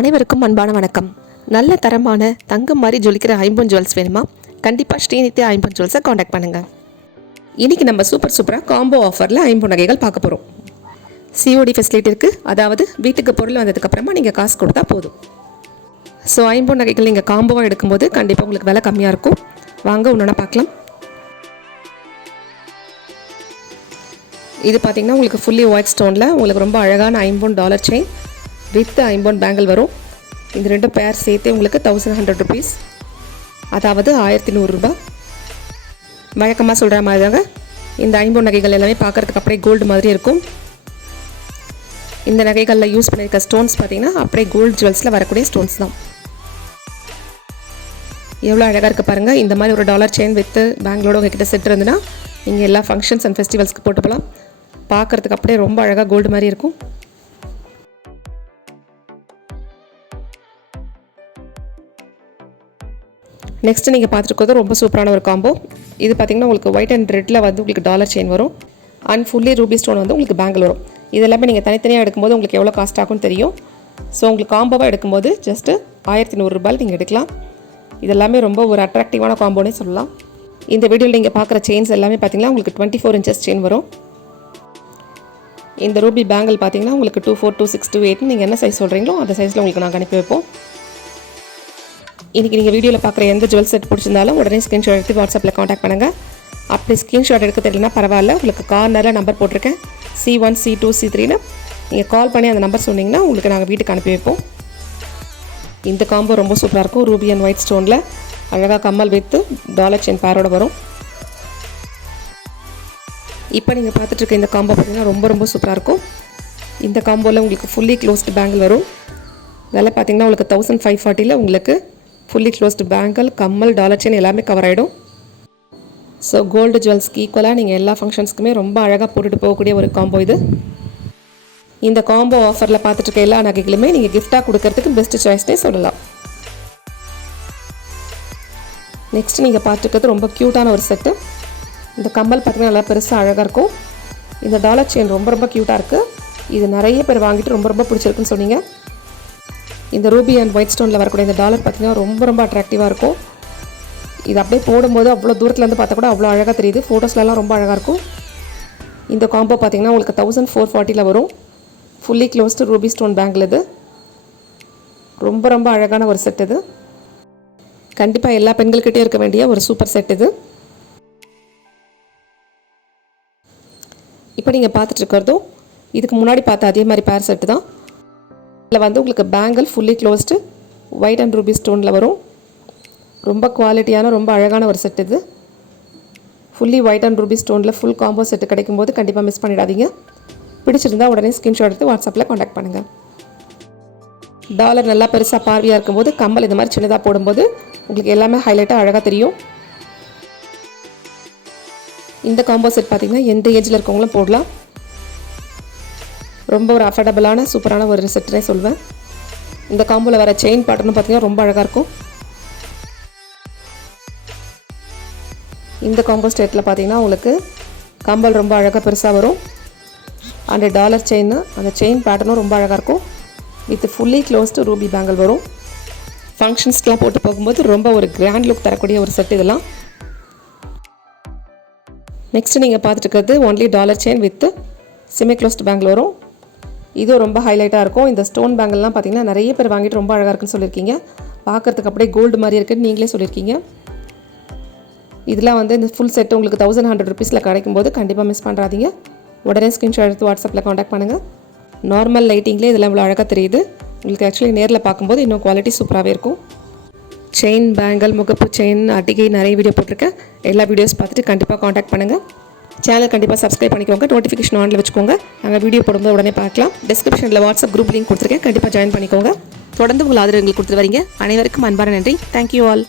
அனைவருக்கும் அன்பான வணக்கம். நல்ல தரமான தங்கம் மாதிரி ஜொலிக்கிற ஐம்பொன் ஜுவல்ஸ் வேணுமா? கண்டிப்பாக ஸ்ரீநித்யா ஐம்பொன் ஜுவல்ஸை காண்டாக்ட் பண்ணுங்கள் இன்றைக்கி நம்ம சூப்பர் சூப்பராக காம்போ ஆஃபரில் ஐம்பொன் நகைகள் பார்க்க போகிறோம் சிஓடி ஃபெசிலிட்டி இருக்குது அதாவது வீட்டுக்கு பொருள் வந்ததுக்கப்புறமா நீங்கள் காசு கொடுத்தா போதும். ஸோ ஐம்பொன் நகைகள் நீங்கள் காம்போவாக எடுக்கும்போது கண்டிப்பாக உங்களுக்கு விலை கம்மியாக இருக்கும். வாங்க ஒன்று பார்க்கலாம். இது பார்த்தீங்கன்னா உங்களுக்கு ஃபுல்லி ஒயிட் ஸ்டோனில் உங்களுக்கு ரொம்ப அழகான ஐம்பொன் டாலர் செயின் வித் ஐம்பொன் பேங்கிள் வரும். இந்த ரெண்டும் பேர் சேர்த்து உங்களுக்கு தௌசண்ட் ஹண்ட்ரட் ருபீஸ் அதாவது ஆயிரத்தி நூறுரூபா வழக்கமாக சொல்கிற மாதிரி தாங்க. இந்த ஐம்பொன் நகைகள் எல்லாமே பார்க்குறதுக்கு அப்படியே கோல்டு மாதிரி இருக்கும். இந்த நகைகளில் யூஸ் பண்ணியிருக்க ஸ்டோன்ஸ் பார்த்தீங்கன்னா அப்படியே கோல்டு ஜுவல்ஸில் வரக்கூடிய ஸ்டோன்ஸ் தான். எவ்வளோ அழகாக இருக்குது பாருங்கள் இந்த மாதிரி ஒரு டாலர் செயின் வித்து பேங்களோட உங்ககிட்ட செட் இருந்துன்னா நீங்கள் எல்லா ஃபங்க்ஷன்ஸ் அண்ட் ஃபெஸ்டிவல்ஸ்க்கு போட்டு போகலாம் பார்க்குறதுக்கு அப்படியே ரொம்ப அழகாக கோல்டு மாதிரி இருக்கும். நெக்ஸ்ட் நீங்கள் பார்த்துருக்கிறது ரொம்ப சூப்பரான ஒரு காம்போ இது பார்த்தீங்கன்னா உங்களுக்கு ஒயிட் அண்ட் ரெட்டில் வந்து உங்களுக்கு டாலர் செயின் வரும். அண்ட் ஃபுல்லி ரூபி ஸ்டோன் வந்து உங்களுக்கு பேங்கில் வரும். இது எல்லாமே நீங்கள் தனித்தனியாக எடுக்கும்போது உங்களுக்கு எவ்வளோ காஸ்ட் ஆகும்னு தெரியும். ஸோ உங்களுக்கு காம்போவாக எடுக்கும்போது ஜஸ்ட்டு ஆயிரத்தி நூறுரூபாயில் நீங்கள் எடுக்கலாம். இதெல்லாமே ரொம்ப ஒரு அட்ராக்டிவான காம்போனே சொல்லலாம். இந்த வீடியோவில் நீங்கள் பார்க்குற செயின்ஸ் எல்லாமே பார்த்தீங்கன்னா உங்களுக்கு டுவெண்ட்டி ஃபோர் இன்ச்சஸ் செயின் வரும். இந்த ரூபி பேங்கிள் பார்த்தீங்கன்னா உங்களுக்கு two four two six two eight நீங்கள் என்ன சைஸ் சொல்கிறீங்களோ அந்த சைஸில் உங்களுக்கு நாங்கள் அனுப்பி வைப்போம். இன்றைக்கி நீங்கள் வீடியோவில் பார்க்குற எந்த ஜுவல் செட் பிடிச்சிருந்தாலும் உடனே ஸ்க்ரீன்ஷாட் எடுத்து வாட்ஸ்அப்பில் காண்டாக்ட் பண்ணுங்கள் அப்படி ஸ்க்ரீன்ஷாட் எடுக்க தெரியலனா பரவாயில்ல. உங்களுக்கு கார்னரில் நம்பர் போட்டிருக்கேன். C one C two C த்ரீன்னு நீங்கள் கால் பண்ணி அந்த நம்பர் சொன்னீங்கன்னா உங்களுக்கு நாங்கள் வீட்டுக்கு அனுப்பி வைப்போம். இந்த காம்போ ரொம்ப சூப்பராக இருக்கும். ரூபி அண்ட் ஒயிட் ஸ்டோனில் அழகாக கம்மல் வித்து டாலர் செயின் பேரோட வரும். இப்போ நீங்கள் பார்த்துட்ருக்க இந்த காம்போ பார்த்தீங்கன்னா ரொம்ப ரொம்ப சூப்பராக இருக்கும். இந்த காம்போவில் உங்களுக்கு ஃபுல்லி க்ளோஸ்டு பேங்கிள் வரும். விலை பார்த்தீங்கன்னா உங்களுக்கு தௌசண்ட் ஃபைவ் ஃபார்ட்டியில் உங்களுக்கு ஃபுல்லி க்ளோஸ்டு பேங்கிள் கம்மல் டாலர் செயின் எல்லாமே கவர் ஆகிடும் ஸோ கோல்டு ஜுவல்ஸ்க்கு ஈக்குவலாக நீங்கள் எல்லா ஃபங்க்ஷன்ஸ்க்குமே ரொம்ப அழகாக போட்டுட்டு போகக்கூடிய ஒரு காம்போ இது. இந்த காம்போ ஆஃபரில் பார்த்துட்டு இருக்க எல்லா நகைகளுமே நீங்கள் கிஃப்டாக கொடுக்கறதுக்கு பெஸ்ட் சாய்ஸ்னே சொல்லலாம். நெக்ஸ்ட் நீங்கள் பார்த்துருக்கிறது ரொம்ப க்யூட்டான ஒரு செட்டு இந்த கம்மல் பார்த்தீங்கன்னா நல்லா பெருசாக அழகாக இருக்கும். இந்த டாலர் செயின் ரொம்ப ரொம்ப க்யூட்டாக இருக்குது இது நிறைய பேர் வாங்கிட்டு ரொம்ப ரொம்ப பிடிச்சிருக்குன்னு சொன்னீங்க. இந்த ரூபி அண்ட் ஒயிட் ஸ்டோனில் வரக்கூடிய இந்த டாலர் பார்த்திங்கன்னா ரொம்ப ரொம்ப அட்ராக்டிவாக இருக்கும். இது அப்படியே போடும்போது அவ்வளோ தூரத்துலேருந்து பார்த்தா கூட அவ்வளோ அழகாக தெரியுது. ஃபோட்டோஸ்லலாம் ரொம்ப அழகாக இருக்கும். இந்த காம்போ பார்த்தீங்கன்னா உங்களுக்கு தௌசண்ட் ஃபோர் ஃபார்ட்டியில் வரும். ஃபுல்லி க்ளோஸ்டு ரூபி ஸ்டோன் பேங்கில் இது. ரொம்ப ரொம்ப அழகான ஒரு செட் இது. கண்டிப்பாக எல்லா பெண்கள்கிட்டயும் இருக்க வேண்டிய ஒரு சூப்பர் செட் இது. இப்போ நீங்கள் பார்த்துட்டு இருக்கிறதும் இதுக்கு முன்னாடி பார்த்த அதே மாதிரி பேர் செட்டு தான். இதில் வந்து உங்களுக்கு bangle fully closed white and ruby ஸ்டோனில் வரும். ரொம்ப குவாலிட்டியான ரொம்ப அழகான ஒரு செட் இது. ஃபுல்லி ஒயிட் அண்ட் ரூபி ஸ்டோனில் ஃபுல் காம்போ செட்டு கிடைக்கும் போது கண்டிப்பாக மிஸ் பண்ணிடாதீங்க. பிடிச்சிருந்தா உடனே ஸ்க்ரீன்ஷாட் எடுத்து வாட்ஸ்அப்பில் காண்டாக்ட் பண்ணுங்கள் டாலர் நல்லா பெருசாக பார்வையாக இருக்கும்போது கம்பல் இந்த மாதிரி சின்னதாக போடும்போது உங்களுக்கு எல்லாமே ஹைலைட்டாக அழகாக தெரியும். இந்த காம்போ செட் பார்த்திங்கன்னா எந்த ஏஜில் இருக்கவங்களும் போடலாம். ரொம்ப ஒரு அஃபர்டபுளான சூப்பரான ஒரு செட்டுனே சொல்வேன். இந்த காம்போவில் வர செயின் பேட்டர்னும் பார்த்தீங்கன்னா ரொம்ப அழகாக இருக்கும். இந்த காம்போ ஸ்டேட்டில் பார்த்தீங்கன்னா உங்களுக்கு கம்பல் ரொம்ப அழகாக பெருசாக வரும். அந்த டாலர் செயின் அந்த செயின் பேட்டர்னும் ரொம்ப அழகாக இருக்கும். With fully closed ruby bangle வரும். ஃபங்க்ஷன்ஸ்க்கெலாம் போட்டு போகும்போது ரொம்ப ஒரு கிராண்ட் லுக் தரக்கூடிய ஒரு செட் இதெல்லாம். நெக்ஸ்ட் நீங்கள் பார்த்துட்டு இருக்கிறது only dollar chain with semi closed bangle வரும். இதுவும் ரொம்ப ஹைலைட்டாக இருக்கும். இந்த ஸ்டோன் பேங்கிள்லாம் பார்த்தீங்கன்னா நிறைய பேர் வாங்கிட்டு ரொம்ப அழகாக இருக்குன்னு சொல்லியிருக்கீங்க. பார்க்குறதுக்கு அப்படியே கோல்டு மாதிரி இருக்குன்னு நீங்களே சொல்லியிருக்கீங்க. இதெல்லாம் வந்து இந்த ஃபுல் செட் உங்களுக்கு தௌசண்ட் ஹண்ட்ரட் ருபீஸில் கிடைக்கும் போது கண்டிப்பாக மிஸ் பண்ணுறாதீங்க உடனே ஸ்க்ரீன்ஷாட் எடுத்து வாட்ஸ்அப்பில் காண்டாக்ட் பண்ணுங்கள் நார்மல் லைட்டிங்லேயே இதெல்லாம் இவ்வளோ அழகாக தெரியுது. உங்களுக்கு ஆக்சுவலி நேரில் பார்க்கும்போது இன்னும் குவாலிட்டி சூப்பராகவே இருக்கும். செயின் பேங்கல் முகப்பு செயின் அட்டிகை நிறைய வீடியோ போட்டிருக்கேன். எல்லா வீடியோஸ் பார்த்துட்டு கண்டிப்பாக காண்டாக்ட் பண்ணுங்கள் சேனல் கண்டிப்பாக சப்ஸ்கிரைப் பண்ணிக்கோங்க. நோட்டிஃபிகேஷன் ஆனில் வச்சுக்கோங்க. நாங்கள் வீடியோ போடும்போது உடனே பார்க்கலாம். டிஸ்கிரிப்ஷனில் வாட்ஸ்அப் குரூப் லிங்க் கொடுத்துருக்கேன். கண்டிப்பாக ஜாயின் பண்ணிக்கோங்க. தொடர்ந்து உங்கள் ஆதரவு எங்களுக்கு கொடுத்துட்டு வரீங்க. அனைவருக்கும் அன்பான நன்றி. Thank you all